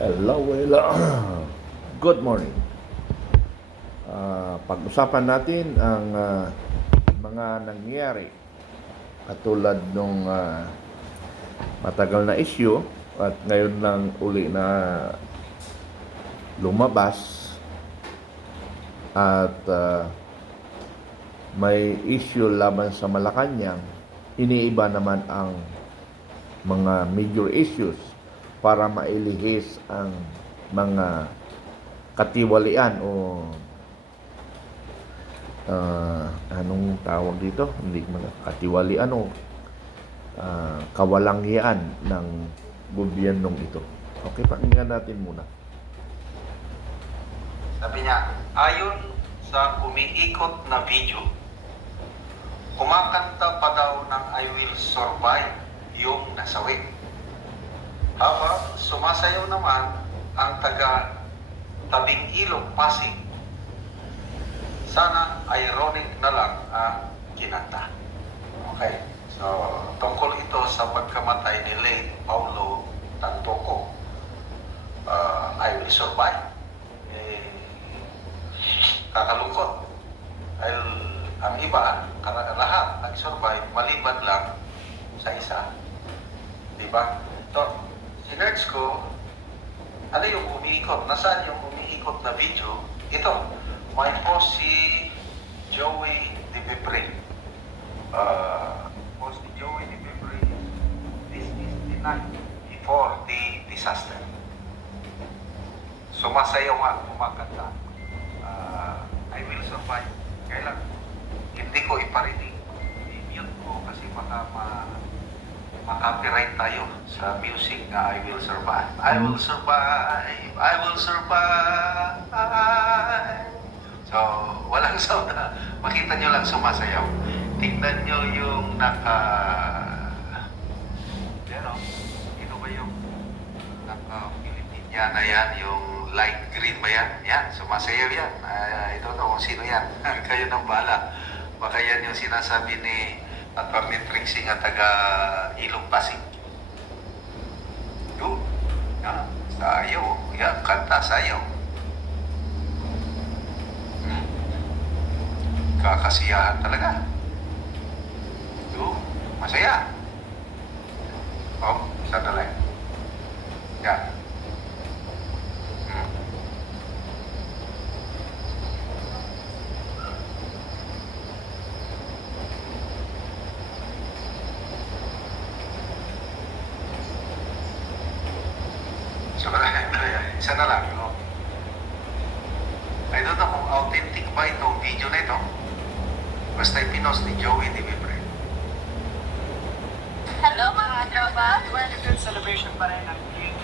Hello, hello. Good morning. Pag-usapan natin ang mga nangyayari katulad nung matagal na issue at ngayon lang uli na lumabas at may issue laban sa Malacanang. Iniiba naman ang mga major issues para mailihis ang mga katiwalian o anong tawag dito? Hindi mga katiwalian o kawalangian ng gobyernong ito. Okay, pakinggan natin muna. Sabi niya, ayon sa umiikot na video, kumakanta pa daw ng I Will Survive yung nasawi. Habang sumasayaw naman ang taga Tabing Ilog, Pasig. Sana ironic na lang ang kinanta. Okay, so tungkol ito sa pagkamatay ni late Paulo Tantoco. I Will Survive. Kakalungkot. Dahil ang iba, lahat nag-survive, maliban lang sa isa. Diba? So, sinerch ko, ano yung umiikot? Nasaan yung umiikot na video? Ito, may post si Joey Dipipre. Post ni Joey Dipipre. This is the night before the disaster. Sumasayaw nga, kumakanta. I will survive. Kaya lang, hindi ko iparinig. I-mute ko kasi baka ma-copyright tayo sa music na I will survive. I will survive. I will survive. So, walang sound na. Makita nyo lang sumasayaw. Tingnan nyo yung ito ba yung naka-Pilipina na yan, yung light green ba yan? Yan, sumasayaw yan. I don't know kung sino yan. Kayo nang bahala. Baka yan yung sinasabi ni Atty. Trixie nga taga Ilog, Pasig. Doon. Yan, sayaw. Yan, kanta, sayaw. Kakasiyahan talaga. Doon, masaya. Oh, sandali. Yan. Isa na lang. No? I don't know kung authentic ba itong video na ito. Basta ipinost ni Joey Dipipre. Hello mga tropa! We're in a good celebration pa rin ng PNP.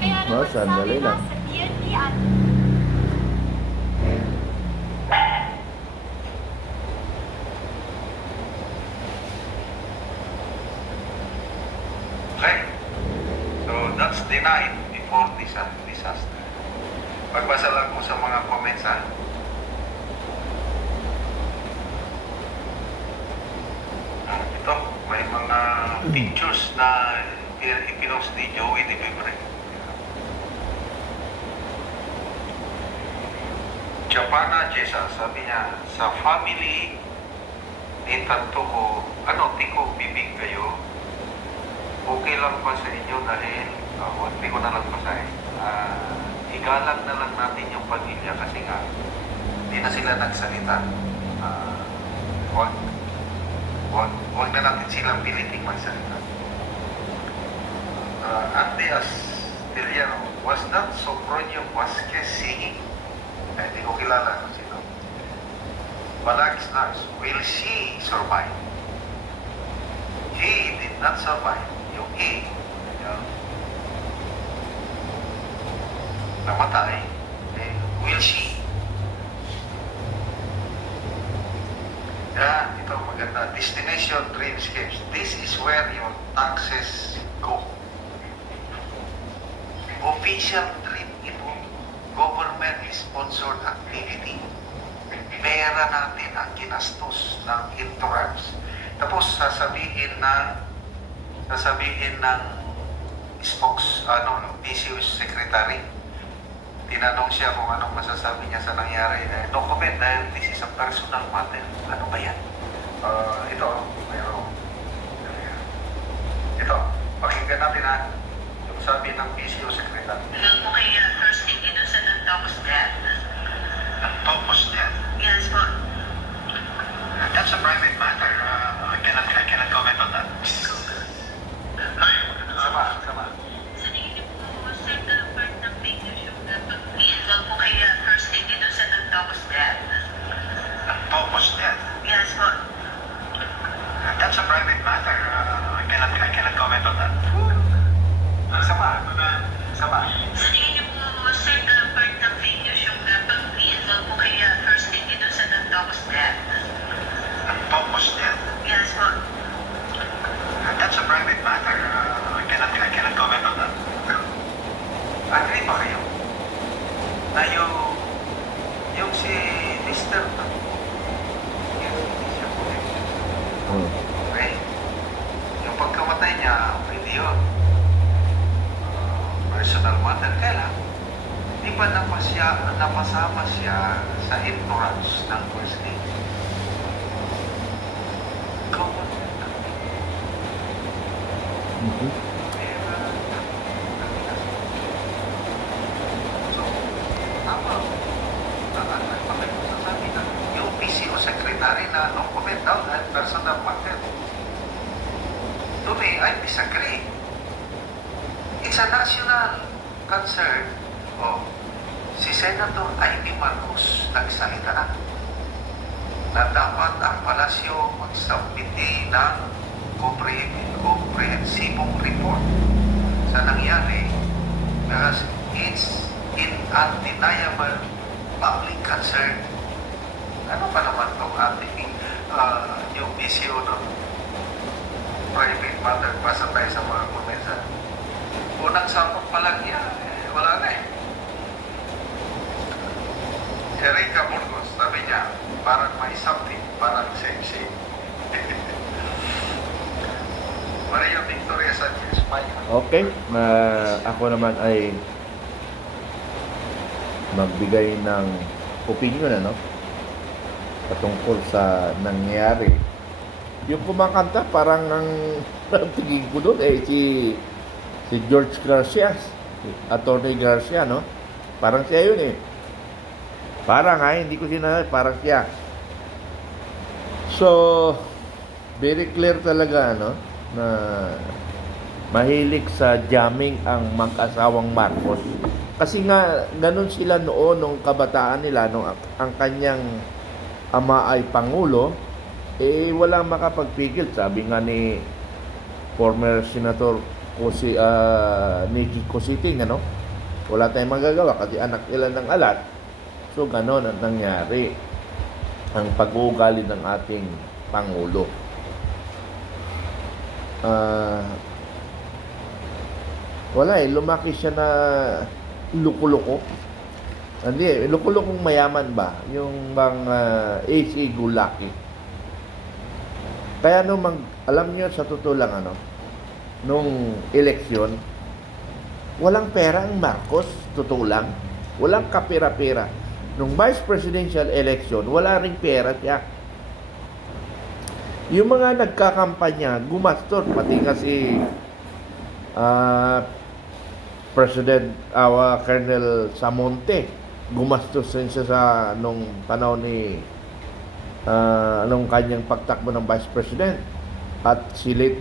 Kaya naman Sandali sabi lang. nga sa PNP at Okay? So, that's the night before disaster. Pagbasa lang ko sa mga comments, ha? Ito, may mga pictures na ipinost ni Joey Dipipre. Japana Jessa, sabi niya, sa family ni Tantoco, tiko, bibig kayo, okay lang pa sa inyo dahil, hindi ko na lang basahin. Igalang na lang natin yung pamilya kasi nga, hindi na sila nagsalita. Huwag na natin silang piliting magsalita. Andy Astillero, was that Sopronio Vasquez singing? Hindi ko kilala kung sino. Balag's nurse, will she survive? He did not survive. Yung he, namatay, will she? Ito maganda. Destination Dreamscapes. This is where your taxes go. Official trip ito. Government-sponsored activity. Pera natin ang ginastos ng interrupts. Tapos sasabihin ng PCO secretary. Tinanong siya kung anong masasabi niya sa nangyari. No comment dahil this is a personal matter. Ano ba yan? Ito, mayroon. Ito, pakinggan natin ha. Yung sabi ng PCO secretary. Lang po kay first thing dito sa Nagtapos death. Nagtapos niya. Yes po. That's a private matter. I cannot comment on that. Sama. Sa tingin niyo po, sir, part ng fake news yung pag-i-involve po kay first thing dito sa Nagtapos death. Nagtapos niya. Yes po. That's a private matter. I cannot comment on that. Sama. Sa tingin niyo po, sir, part ng fake news yung pag-i-involve po kay first thing dito sa Nagtapos death. Nagtapos niya. Yes po. That's a private matter. I cannot comment on that. Agree ba kayo? Na yung si Mr. Hindi siya po okay. Yung pagkamatay niya, hindi yun. Personal matter. Kaya lang, di ba napasama siya sa entourage ng first lady? Common. Yung PCO secretary na no comment daw dahil personal matter. To me, I disagree. It's a national concern. Si Senator Amy Marcos nagsalita na dapat ang palasyo magsubmiti ng komprehensibong report sa nangyari because it's in undeniable public concern. Ano pa naman itong ating yung PCO no? Private matter, pasa tayo sa mga komesa. Unang sapang palang yan, wala na eh. Erika Burgos, sabi niya, parang may something, parang same-same. Maria Victoria Sanchez, Mike. Okay, ako naman ay magbigay ng opinion patungkol sa nangyari. Yung kumakanta parang ang tingin ko doon si George Garcia, Attorney Garcia, no? Parang siya yun eh. Parang hindi ko sinabi, parang siya. So, very clear talaga, na mahilig sa jamming ang mag-asawang Marcos. Kasi nga, ganun sila noon, nung kabataan nila, nung ang kanyang ama ay Pangulo, walang makapagpigil. Sabi nga ni former Senator Nikki Cositing, wala tayong magagawa kasi anak nila ng alat. So, ganon ang nangyari ang pag-uugali ng ating Pangulo. Wala lumaki siya na luko-luko. Hindi, luko-lukong mayaman ba? Yung bang H.E. Gulaki. Kaya alam niyo sa totoo lang, nung eleksyon, walang pera ang Marcos, totoo lang. Walang kapira-pira. Nung vice presidential election, wala ring pera siya. Yung mga nagkakampanya, gumastos. Pati nga si President Colonel Samonte, gumastos rin siya sa nung panahon ni nung kanyang pagtakbo ng vice president. At si late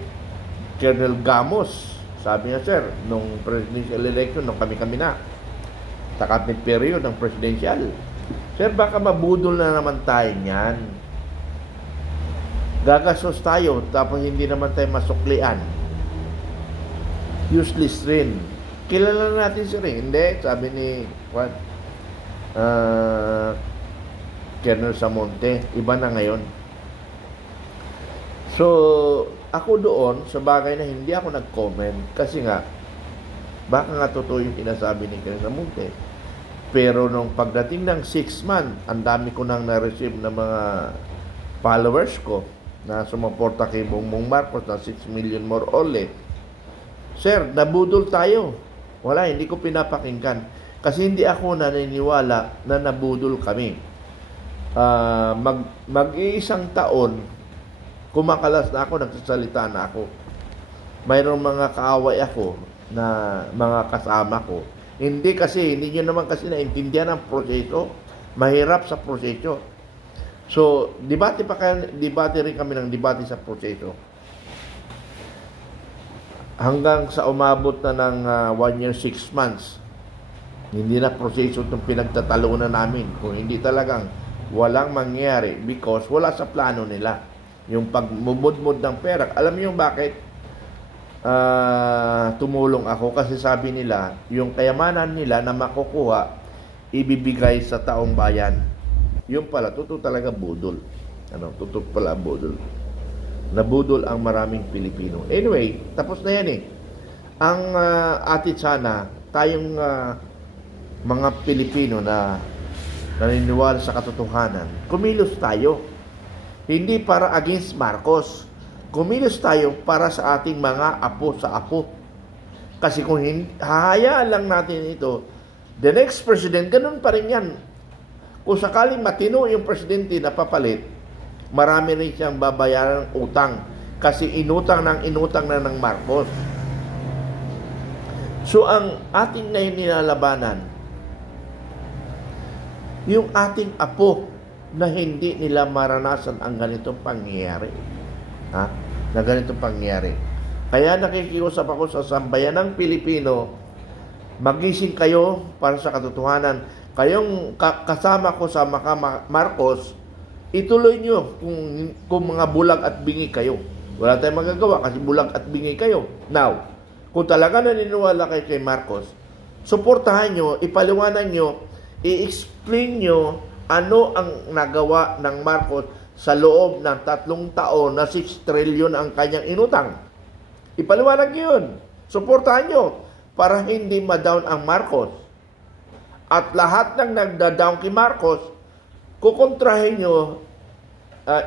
Colonel Gamos, sabi niya, sir, nung presidential election, nung kami na, sa cabinet period ng presidential, sir, baka mabudol na naman tayo niyan. Gagastos tayo, tapos hindi naman tayo masuklian. Useless rin. Kilala natin sir, hindi, sabi ni Colonel Samonte, iba na ngayon. So, ako doon, sa bagay na hindi ako nag-comment, kasi nga, baka nga totoo yung sinasabi ni Colonel Samonte. Pero nung pagdating ng 6 months, ang dami ko nang na-receive ng mga followers ko na sumuporta kay Bongbong Marcos na 6 million more or less. Sir, nabudol tayo. Wala, hindi ko pinapakinggan. Kasi hindi ako naniniwala na nabudol kami. Mag-iisang taon, kumakalas na ako, nagsasalita na ako. Mayroong mga kaaway ako na mga kasama ko. Hindi nyo naman kasi naintindihan ang proseso. Mahirap sa proseso. So, debate rin kami ng debate sa proseso. Hanggang sa umabot na ng 1 year, 6 months. Hindi na proseso itong pinagtatalunan namin. Kung hindi talagang walang mangyari because wala sa plano nila. Yung pagmumudmud ng pera. Alam niyo bakit? Tumulong ako kasi sabi nila, yung kayamanan nila na makukuha, ibibigay sa taong bayan. Yung pala, totoo talaga budol. Totoo pala budol. Nabudol ang maraming Pilipino. Anyway, tapos na yan eh. Ang atin sana, tayong mga Pilipino na naniniwala sa katotohanan, kumilos tayo. Hindi para against Marcos. Kumilos tayo para sa ating mga apo sa apo. Kasi kung hahayaan lang natin ito, the next president, ganun pa rin yan. Kung sakaling matino yung presidente na papalit, marami rin siyang babayaran ng utang. Kasi inutang na ng Marcos. So, ang ating ngayon nilalabanan, yung ating apo na hindi nila maranasan ang ganitong pangyayari. Na ganitong pangyayari. Kaya nakikiusap ako sa sambayanang Pilipino, magising kayo para sa katotohanan. Kayong kasama ko sa Marcos, ituloy nyo kung mga bulag at bingi kayo. Wala tayong magagawa kasi bulag at bingi kayo. Now, kung talaga naniniwala kayo kay Marcos, suportahan nyo, ipaliwanan nyo, i-explain nyo ano ang nagawa ng Marcos sa loob ng 3 taon na 6 trillion ang kanyang inutang. Ipaliwanag nyo yun. Suportahan nyo para hindi ma-down ang Marcos. At lahat ng nagda-down kay Marcos, kukontrahin nyo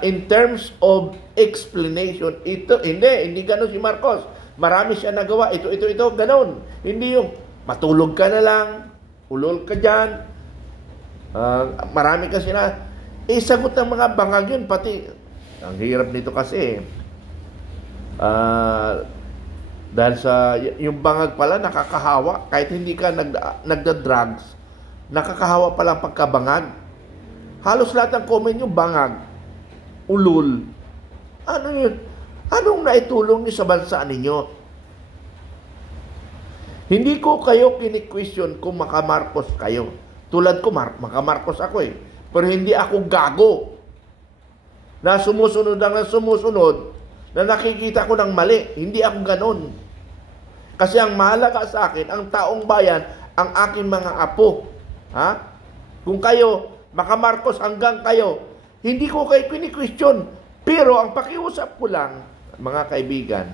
in terms of explanation. Hindi ganun si Marcos. Marami siya nagawa. Ito, ganun. Hindi yung matulog ka na lang, ulol ka dyan, marami kasi na sagot ng mga bangag yun, pati ang hirap nito kasi dahil sa yung bangag pala nakakahawa kahit hindi ka nagda-drugs, nakakahawa pala ang pagkabangag. Halos lahat ng comment yung bangag, ulol. Ano yun? Anong naitulong niyo sa bansa ninyo? Hindi ko kayo kini-question kung makamarcos kayo. Tulad ko, makamarcos ako eh. Pero hindi ako gago na sumusunod na nakikita ko ng mali. Hindi ako ganon. Kasi ang mahalaga sa akin, ang taong bayan, ang aking mga apo. Kung kayo, makamarcos hanggang kayo, hindi ko kayo kini-question. Pero ang pakiusap ko lang, mga kaibigan,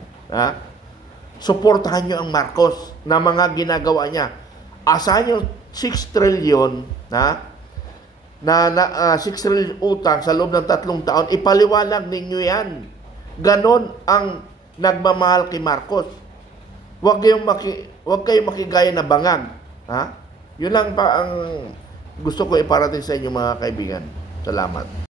suportahan nyo ang Marcos na mga ginagawa niya. Asahan nyo 6 trillion, 6 trillion utang sa loob ng 3 taon, ipaliwanag ninyo yan. Ganon ang nagmamahal kay Marcos. Huwag kayong makigaya na bangag. Yun lang pa ang gusto ko iparating sa inyo mga kaibigan. Salamat.